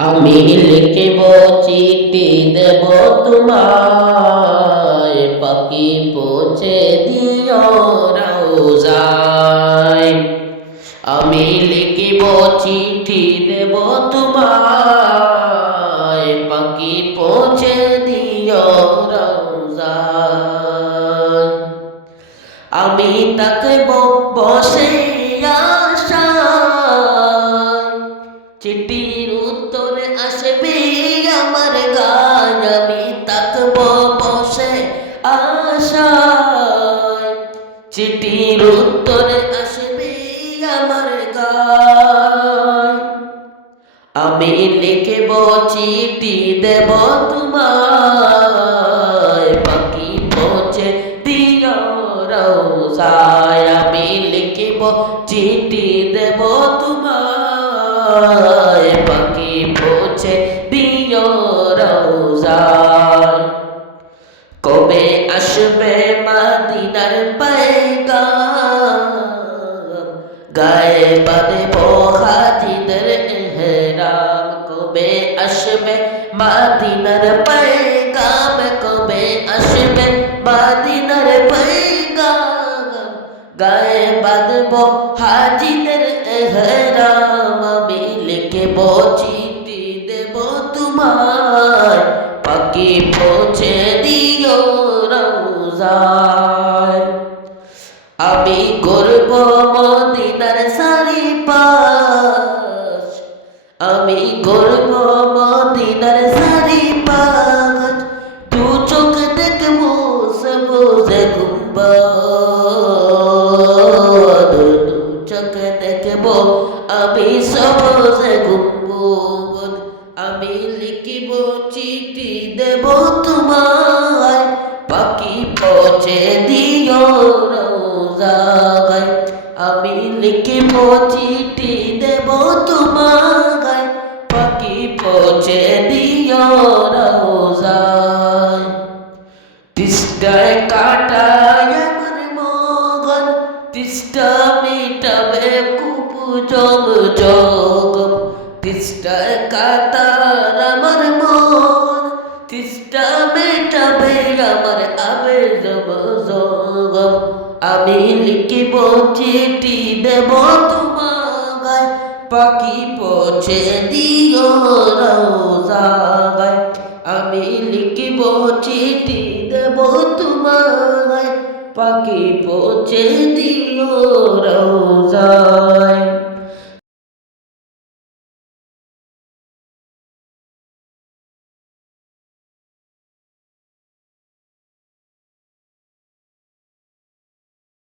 আমি লিখিব, চিঠি দেব তোমায়। পাখি পৌঁছে দিও রোজায় আমি লিখিব, চিঠি দেব তোমায়। পাখি পৌঁছে দিও রোজায় আমি তাকব বসে চিঠির উত্তরে আসবে আমার গান, আমি তাকব বসে আশায়। চিঠির উত্তরে আসবে আমার গান, আমি লিখব চিঠি, দেব তোমায়। পাখি পৌঁছে দিও রোজায়, আমি লিখব চিঠি, দেব তোমায়। রোজায় কবে আসবে মাদিনার পায়গাম গায়ে বাঁধব হাজিদের এহরাম। কবে আসবে মাদিনার পায়গাম কবে আসবে মাদিনার পায়গাম গায়ে বাঁধব হাজিদের এহরাম। আমি লিখব চিঠি রোজায় আমি করব মদিনার সারি পাশ আমি করব মদিনার সারি পাশ দু চোখ দেখব, সবুজে গুম্বদ। দু চোখ দেখব, আমি সবুজে গুম্বদ। পৌঁছে দিও রোজায় আমি লিখিব চিঠি দেব তোমায় পাখি পৌঁছে দিও রোজায় তিস্তায় কাটায় আমার মগন। তিস্তা মিটাবে কুপু তিস্তায় কাটার আমার মন তিস্তা মেটাবে আমার আবে জম জগম আমি লিখিব চিঠি দেব তোমায় পাখি পৌঁছে দিও রোজায় আমি লিখিব চিঠি দেব তোমায় পাখি পৌঁছে দিও রোজায়